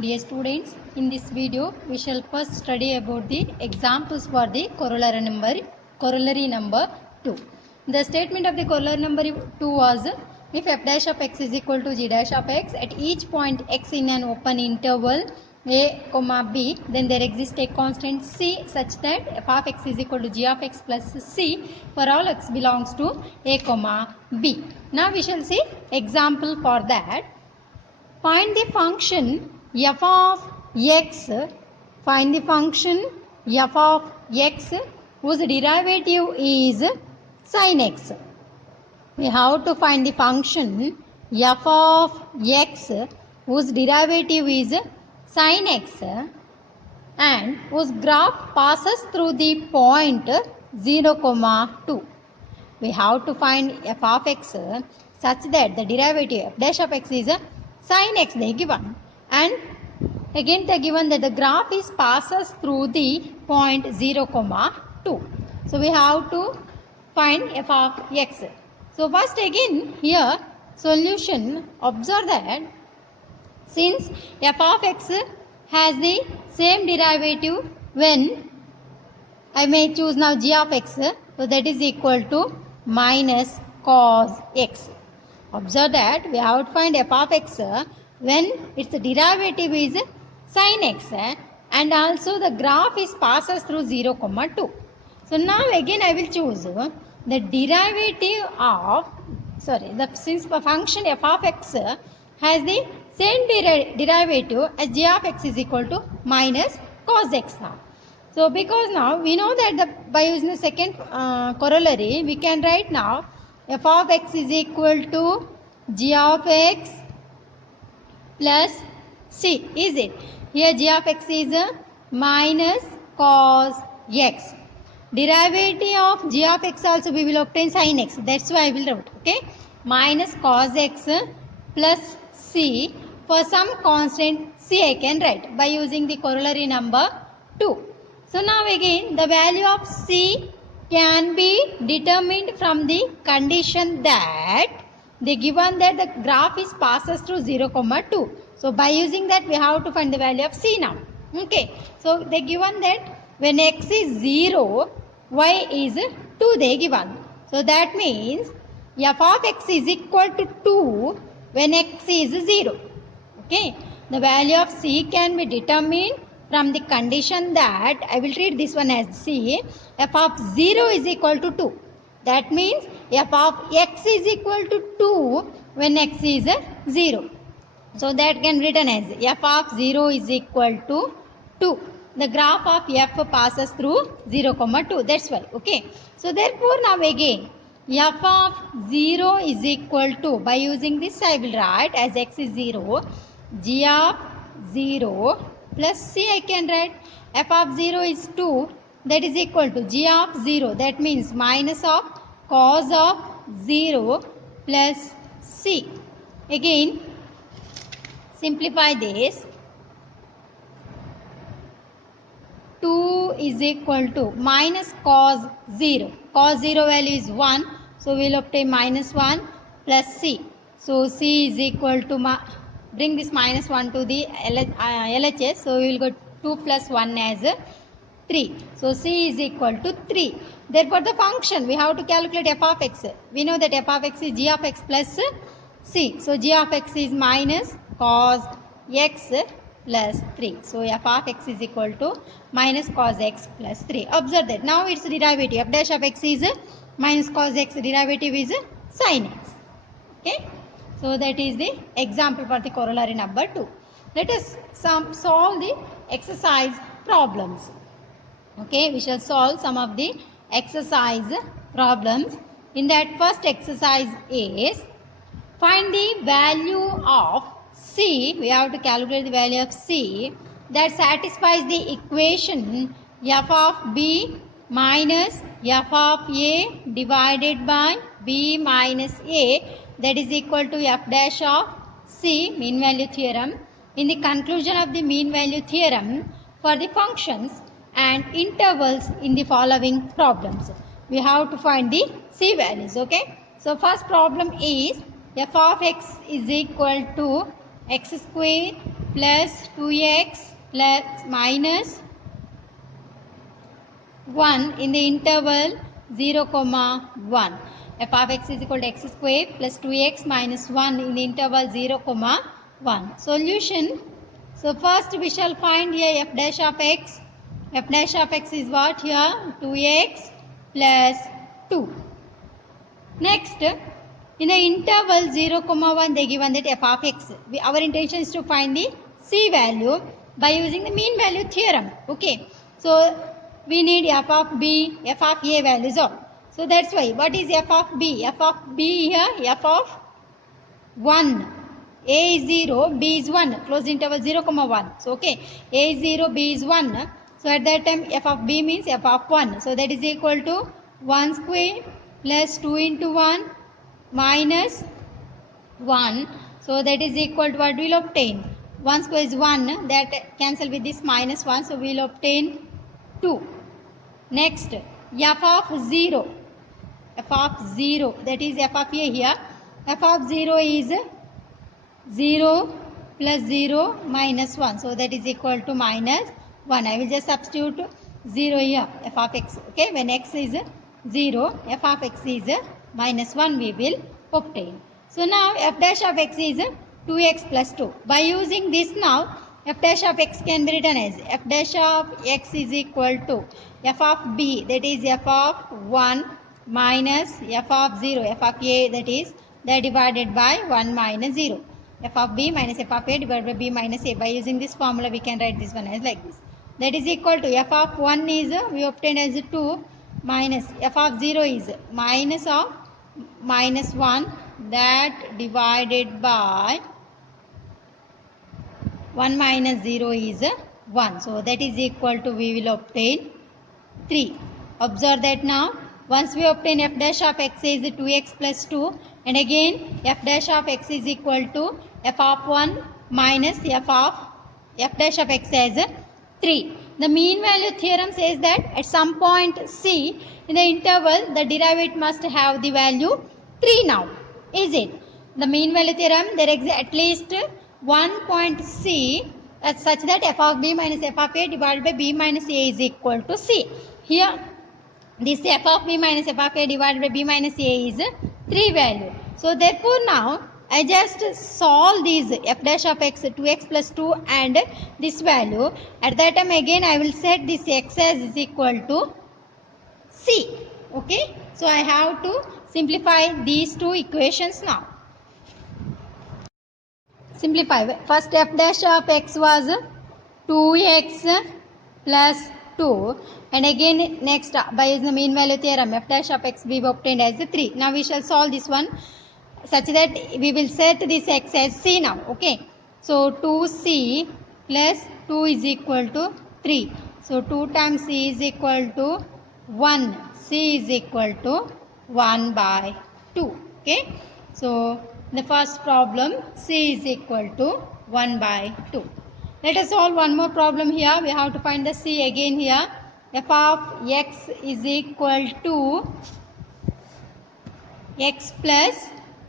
Dear students, in this video we shall first study about the examples for the corollary number 2. The statement of the corollary number 2 was if f dash of x is equal to g dash of x at each point x in an open interval a comma b, then there exists a constant c such that f of x is equal to g of x plus c for all x belongs to a comma b. Now we shall see example for that. Find the function f of x, find the function f of x whose derivative is sin x. We have to find the function f of x whose derivative is sin x and whose graph passes through the point 0, 2. We have to find f of x such that the derivative f dash of x is sin x they given, and again they given that the graph is passes through the point 0, 2. So we have to find f of x. So first again here solution, observe that since f of x has the same derivative when I may choose now g of x, so that is equal to minus cos x. Observe that we have to find f of x when its derivative is sin x and also the graph is passes through 0, 2. So now again I will choose the derivative of, since the function f of x has the same derivative as g of x is equal to minus cos x now. So because now we know that by using the second corollary we can write now f of x is equal to g of x plus c, is it? Here g of x is minus cos x. Derivative of g of x also we will obtain sin x. That's why I will write, okay? Minus cos x plus c for some constant c I can write by using the corollary number 2. So now again the value of c can be determined from the condition that they given that the graph is passes through 0, 2. So by using that we have to find the value of c now. Okay. So they given that when x is 0, y is 2 they given. So that means f of x is equal to 2 when x is 0. Okay. The value of c can be determined from the condition that I will treat this one as c, f of 0 is equal to 2. That means f of x is equal to 2 when x is 0. So that can be written as f of 0 is equal to 2. The graph of f passes through 0, 2. That's why. Okay. So therefore now again f of 0 is equal to, by using this I will write as x is 0, g of 0 plus c I can write. F of 0 is 2, that is equal to g of 0, that means minus of cos of 0 plus c. Again simplify this. 2 is equal to minus cos 0. Cos 0 value is 1. So we will obtain minus 1 plus c. So c is equal to, bring this minus 1 to the LHS. So we will go 2 plus 1 as 3. So c is equal to 3. Therefore the function we have to calculate f of x. We know that f of x is g of x plus c. So g of x is minus cos x plus 3. So f of x is equal to minus cos x plus 3. Observe that now its derivative f dash of x is minus cos x, derivative is sin x. Okay. So that is the example for the corollary number 2. Let us solve the exercise problems. Okay, we shall solve some of the exercise problems. In that first exercise is find the value of c. We have to calculate the value of c that satisfies the equation f of b minus f of a divided by b minus a, that is equal to f dash of c, mean value theorem. In the conclusion of the mean value theorem for the functions and intervals in the following problems, we have to find the c values. Okay. So first problem is f of x is equal to x square plus 2x plus minus 1 in the interval 0, 1. f of x is equal to x square plus 2x minus 1 in the interval 0, 1. Solution. So first we shall find here f dash of x. F dash of x is what here? 2x plus 2. Next, in the interval 0, 1 they given that f of x. Our intention is to find the c value by using the mean value theorem. Okay. So we need f of b, f of a values all. So that's why. What is f of b? F of b here, f of 1. A is 0, b is 1. Closed interval 0, 1. So okay, a is 0, b is 1. So at that time f of b means f of 1. So that is equal to 1 square plus 2 into 1 minus 1. So that is equal to what we will obtain? 1 square is 1. That cancel with this minus 1. So we will obtain 2. Next, f of 0. F of 0. That is f of a here. F of 0 is 0 plus 0 minus 1. So that is equal to minus 1. I will just substitute 0 here. F of x. Okay. When x is 0, f of x is minus 1 we will obtain. So now f dash of x is 2x plus 2. By using this now, f dash of x can be written as f dash of x is equal to f of b, that is f of 1 minus f of 0, f of a, that is that divided by 1 minus 0. F of b minus f of a divided by b minus a. By using this formula we can write this one as like this. That is equal to f of 1 is we obtain as 2 minus f of 0 is minus of minus 1, that divided by 1 minus 0 is 1. So that is equal to we will obtain 3. Observe that now. Once we obtain f dash of x is 2x plus 2, and again f dash of x is equal to f of 1 minus f dash of x as 3. The mean value theorem says that at some point c in the interval the derivative must have the value 3 now. Is it? The mean value theorem, there exists at least one point c such that f of b minus f of a divided by b minus a is equal to c. Here this f of b minus f of a divided by b minus a is 3 value. So therefore now I just solve these f dash of x 2x plus 2 and this value. At that time again I will set this x as is equal to c. Okay. So I have to simplify these two equations now. Simplify. First f dash of x was 2x plus 2, and again next by using the mean value theorem f dash of x we obtained as 3. Now we shall solve this one such that we will set this x as c now. Okay. So 2c plus 2 is equal to 3. So 2 times c is equal to 1. C is equal to 1 by 2. Okay. So the first problem c is equal to 1 by 2. Let us solve one more problem here. We have to find the c again here. F of x is equal to x plus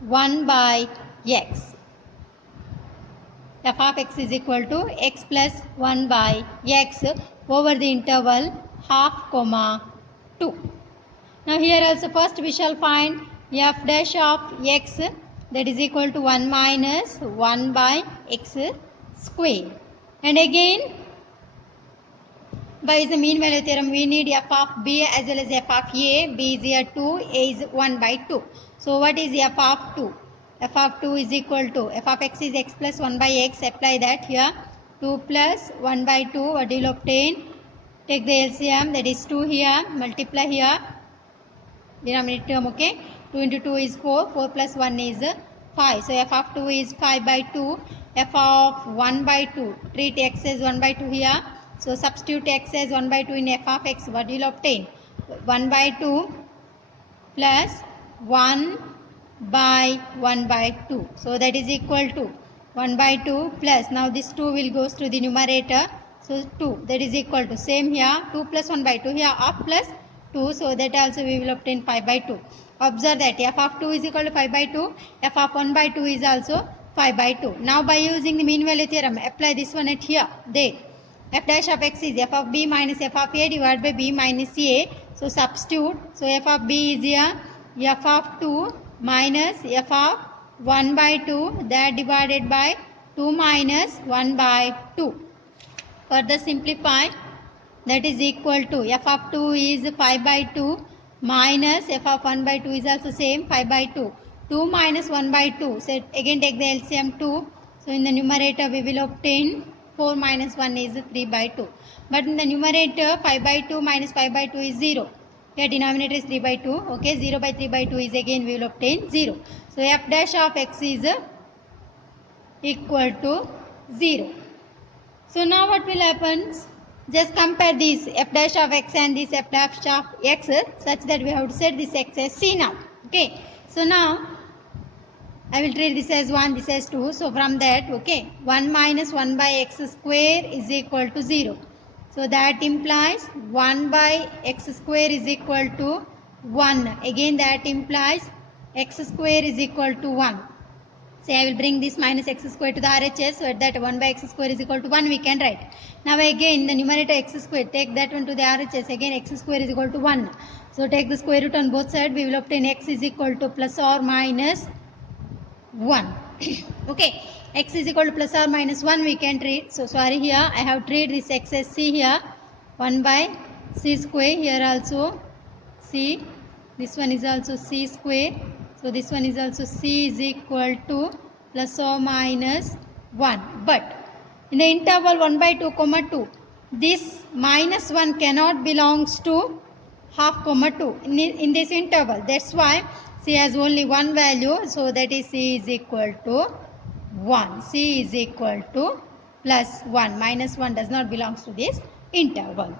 1 by x. F of x is equal to x plus 1 by x over the interval half, 2. Now here also first we shall find f dash of x, that is equal to 1 minus 1 by x square. And again by the mean value theorem we need f of b as well as f of a. B is here 2, a is 1 by 2. So what is f of 2? F of 2 is equal to f of x is x plus 1 by x. Apply that here. 2 plus 1 by 2, what will obtain? Take the LCM, that is 2 here, multiply here, denominator term. Okay. 2 into 2 is 4, 4 plus 1 is 5. So f of 2 is 5 by 2. F of 1 by 2, treat x as 1 by 2 here. So substitute x as 1 by 2 in f of x. What will obtain? 1 by 2 plus 1 by 1 by 2. So that is equal to 1 by 2 plus, now this 2 will goes to the numerator. So 2, that is equal to, same here, 2 plus 1 by 2 here, up plus 2. So that also we will obtain 5 by 2. Observe that f of 2 is equal to 5 by 2. F of 1 by 2 is also 5 by 2. Now by using the mean value theorem, apply this one at here. There. F dash of x is f of b minus f of a divided by b minus a. So substitute. So f of b is here f of 2 minus f of 1 by 2, that divided by 2 minus 1 by 2. Further simplify, that is equal to f of 2 is 5 by 2 minus f of 1 by 2 is also same 5 by 2. 2 minus 1 by 2. So again take the LCM 2. So in the numerator we will obtain 4 minus 1 is 3 by 2. But in the numerator 5 by 2 minus 5 by 2 is 0. Here denominator is 3 by 2. Okay, 0 by 3 by 2 is again we will obtain 0. So f dash of x is equal to 0. So now what will happen? Just compare this f dash of x and this f dash of x such that we have to set this x as c now. Okay. So now I will treat this as 1, this as 2. So from that, okay, 1 minus 1 by x square is equal to 0. So that implies 1 by x square is equal to 1. Again that implies x square is equal to 1. Say I will bring this minus x square to the RHS, so at that 1 by x square is equal to 1 we can write. Now again the numerator x square, take that one to the RHS, again x square is equal to 1. So take the square root on both sides, we will obtain x is equal to plus or minus 1. Okay, x is equal to plus or minus 1 we can treat. So sorry, here I have treated this x as c here, 1 by c square, here also c, this one is also c square. So this one is also c is equal to plus or minus 1. But in the interval 1 by 2 comma 2, this minus 1 cannot belongs to half comma 2 in this interval. That's why c has only one value. So that is c is equal to 1. c is equal to plus 1. Minus 1 does not belongs to this interval.